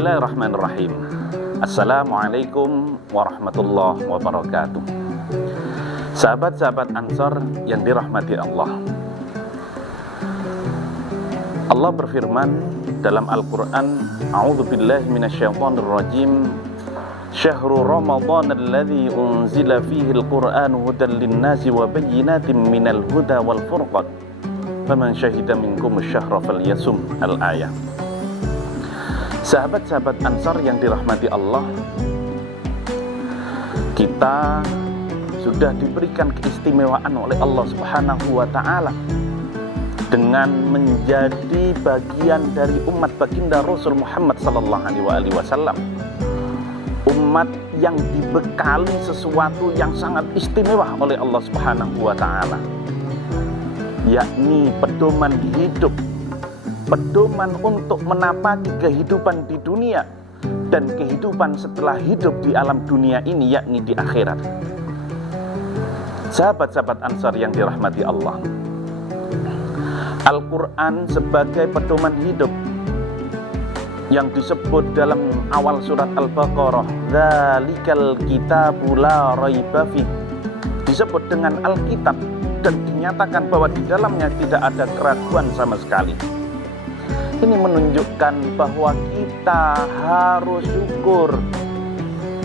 Bismillahirrahmanirrahim. Assalamualaikum warahmatullahi wabarakatuh. Sahabat-sahabat Ansor yang dirahmati Allah, Allah berfirman dalam Al-Quran, A'udzubillahi minasyaitonirrajim, Syahrul Ramadan alladzi unzila fihi al-Qur'anu hudan linnasi wa bayyinatin minal huda wal furqan faman syahida minkum asy-syahra falyasum. Al-ayah. Sahabat-sahabat Ansar yang dirahmati Allah, kita sudah diberikan keistimewaan oleh Allah Subhanahu wa ta'ala dengan menjadi bagian dari umat baginda Rasul Muhammad sallallahu alaihi wasallam, umat yang dibekali sesuatu yang sangat istimewa oleh Allah Subhanahu wa ta'ala, yakni pedoman hidup, pedoman untuk menapaki kehidupan di dunia dan kehidupan setelah hidup di alam dunia ini, yakni di akhirat. Sahabat-sahabat Ansar yang dirahmati Allah, Al-Quran sebagai pedoman hidup yang disebut dalam awal surat Al-Baqarah, Dzalikal kitabu la raiba fih, disebut dengan Alkitab dan dinyatakan bahwa di dalamnya tidak ada keraguan sama sekali. Ini menunjukkan bahwa kita harus syukur,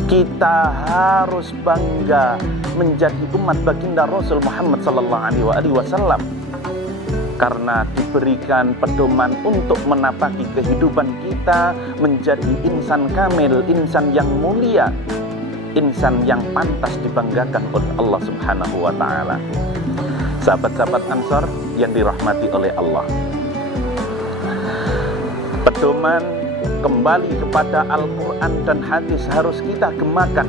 kita harus bangga menjadi umat baginda Rasul Muhammad sallallahu alaihi wasallam, karena diberikan pedoman untuk menapaki kehidupan kita menjadi insan kamil, insan yang mulia, insan yang pantas dibanggakan oleh Allah Subhanahu wa ta'ala. Sahabat-sahabat Ansar yang dirahmati oleh Allah, pedoman kembali kepada Al-Quran dan hadis harus kita gemakan,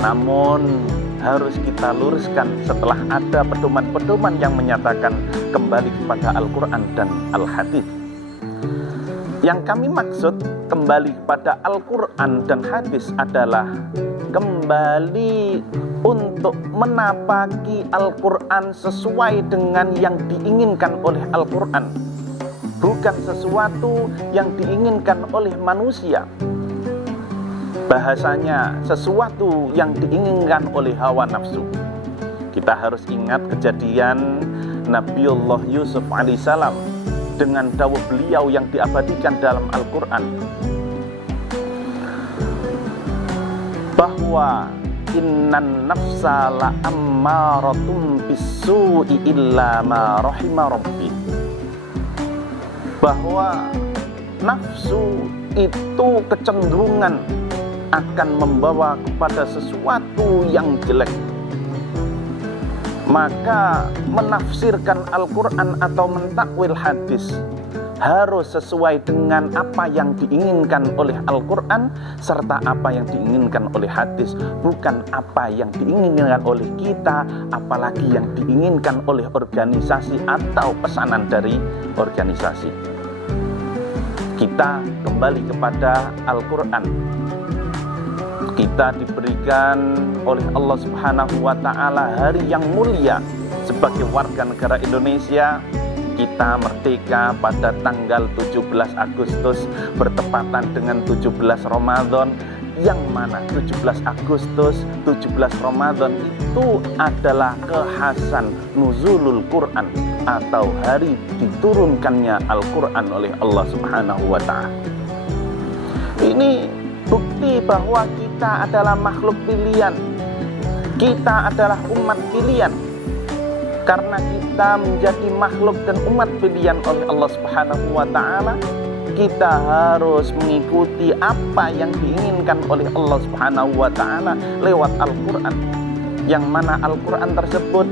namun harus kita luruskan setelah ada pedoman-pedoman yang menyatakan kembali kepada Al-Quran dan Al-Hadis. Yang kami maksud kembali kepada Al-Quran dan Hadis adalah kembali untuk menapaki Al-Quran sesuai dengan yang diinginkan oleh Al-Quran, bukan sesuatu yang diinginkan oleh manusia. Bahasanya sesuatu yang diinginkan oleh hawa nafsu. Kita harus ingat kejadian Nabiullah Yusuf alaihissalam dengan dawuh beliau yang diabadikan dalam Al-Quran, bahwa innan nafsa la ammaratun bisu'i illa ma rahima rabbi, bahwa nafsu itu kecenderungan akan membawa kepada sesuatu yang jelek. Maka menafsirkan Al-Quran atau mentakwil hadis harus sesuai dengan apa yang diinginkan oleh Al-Quran serta apa yang diinginkan oleh hadis, bukan apa yang diinginkan oleh kita, apalagi yang diinginkan oleh organisasi atau pesanan dari organisasi. Kita kembali kepada Al-Quran. Kita diberikan oleh Allah Subhanahu wa ta'ala hari yang mulia sebagai warga negara Indonesia. Kita merdeka pada tanggal 17 Agustus bertepatan dengan 17 Ramadan, yang mana 17 Agustus, 17 Ramadan itu adalah kekhasan nuzulul Quran atau hari diturunkannya Al-Quran oleh Allah Subhanahu wa ta'ala. Ini bukti bahwa kita adalah makhluk pilihan, kita adalah umat pilihan. Karena kita menjadi makhluk dan umat pilihan oleh Allah Subhanahu wa ta'ala, kita harus mengikuti apa yang diinginkan oleh Allah Subhanahu wa ta'ala lewat Al-Quran, yang mana Al-Quran tersebut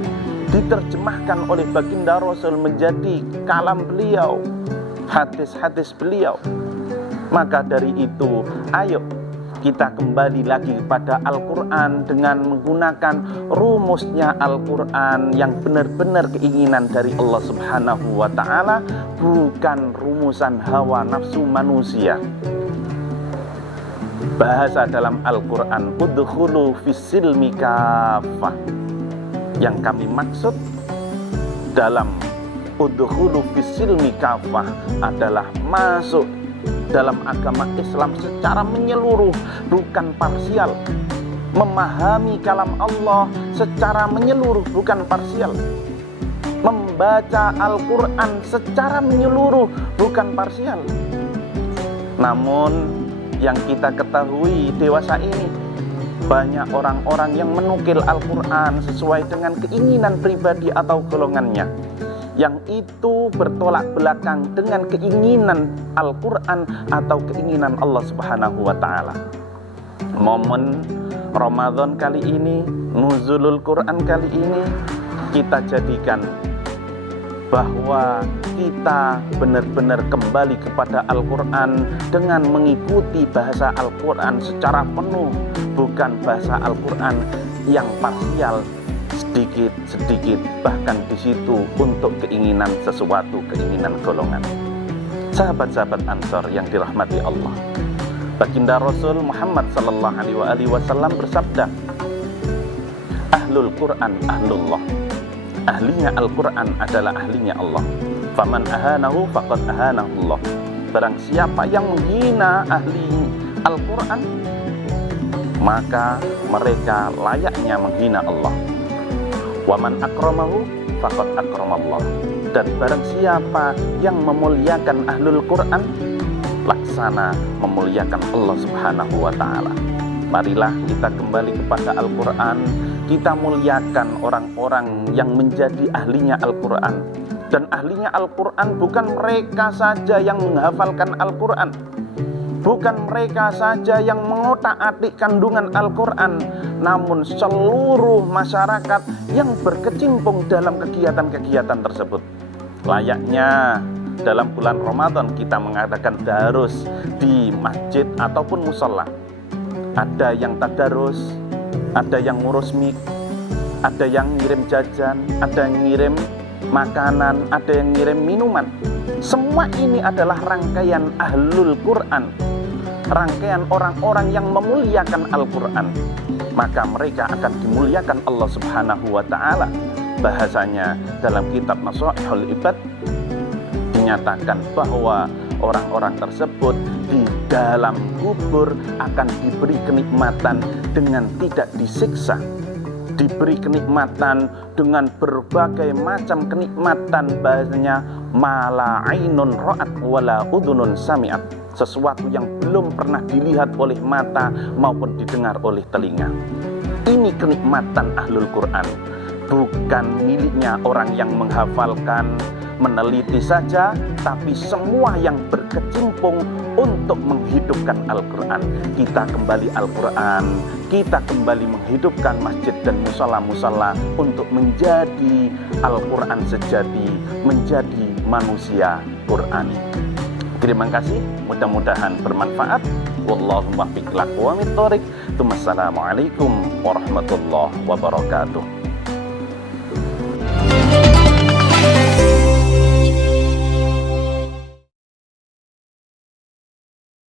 diterjemahkan oleh baginda Rasul menjadi kalam beliau, hadis-hadis beliau. Maka dari itu, ayo kita kembali lagi kepada Al-Quran dengan menggunakan rumusnya Al-Quran yang benar-benar keinginan dari Allah Subhanahu wa ta'ala, bukan rumusan hawa nafsu manusia. Bahasa dalam Al-Quran, udkhulu fis-silmi kaffah. Yang kami maksud dalam udkhulu fis-silmi kaffah adalah masuk dalam agama Islam secara menyeluruh, bukan parsial. Memahami kalam Allah secara menyeluruh, bukan parsial. Membaca Al-Quran secara menyeluruh, bukan parsial. Namun yang kita ketahui dewasa ini, banyak orang-orang yang menukil Al-Quran sesuai dengan keinginan pribadi atau golongannya, yang itu bertolak belakang dengan keinginan Al-Quran atau keinginan Allah Subhanahu wa Ta'ala. Momen Ramadan kali ini, nuzulul Quran kali ini, kita jadikan bahwa kita benar-benar kembali kepada Al-Quran dengan mengikuti bahasa Al-Quran secara penuh, bukan bahasa Al-Quran yang parsial, sedikit-sedikit, bahkan di situ untuk keinginan sesuatu, keinginan golongan. Sahabat-sahabat Ansor yang dirahmati Allah, Baginda Rasul Muhammad sallallahu alaihi wasallam bersabda, Ahlul Quran ahlullah. Ahlinya Al-Quran adalah ahlinya Allah. Faman ahanahu faqad ahanahu Allah. Barang siapa yang menghina ahli Al-Quran, maka mereka layaknya menghina Allah. Waman akramahu faqad akramallah. Dan barang siapa yang memuliakan ahlul Quran, laksana memuliakan Allah Subhanahu wa Ta'ala. Marilah kita kembali kepada Al-Quran, kita muliakan orang-orang yang menjadi ahlinya Al-Quran. Dan ahlinya Al-Quran bukan mereka saja yang menghafalkan Al-Quran, bukan mereka saja yang mengotak-atik kandungan Al-Quran, namun seluruh masyarakat yang berkecimpung dalam kegiatan-kegiatan tersebut. Layaknya dalam bulan Ramadan kita mengadakan darus di masjid ataupun musola. Ada yang tadarus, ada yang ngurus mik, ada yang ngirim jajan, ada yang ngirim makanan, ada yang ngirim minuman. Semua ini adalah rangkaian ahlul Quran, rangkaian orang-orang yang memuliakan Al-Quran. Maka mereka akan dimuliakan Allah Subhanahu wa Ta'ala. Bahasanya dalam kitab Nasaihul Ibad dinyatakan bahwa orang-orang tersebut di dalam kubur akan diberi kenikmatan dengan tidak disiksa, diberi kenikmatan dengan berbagai macam kenikmatan. Bahasanya mala ainun ra'at wala udhunun sami'at, sesuatu yang belum pernah dilihat oleh mata maupun didengar oleh telinga. Ini kenikmatan ahlul Quran, bukan miliknya orang yang menghafalkan, meneliti saja, tapi semua yang berkecimpung untuk menghidupkan Al-Quran. Kita kembali Al-Quran, kita kembali menghidupkan masjid dan musola-musola untuk menjadi Al-Quran sejati, menjadi manusia Qurani. Terima kasih, mudah-mudahan bermanfaat. Wallahu muwaffiq ila aqwamit thoriq. Assalamualaikum warahmatullahi wabarakatuh.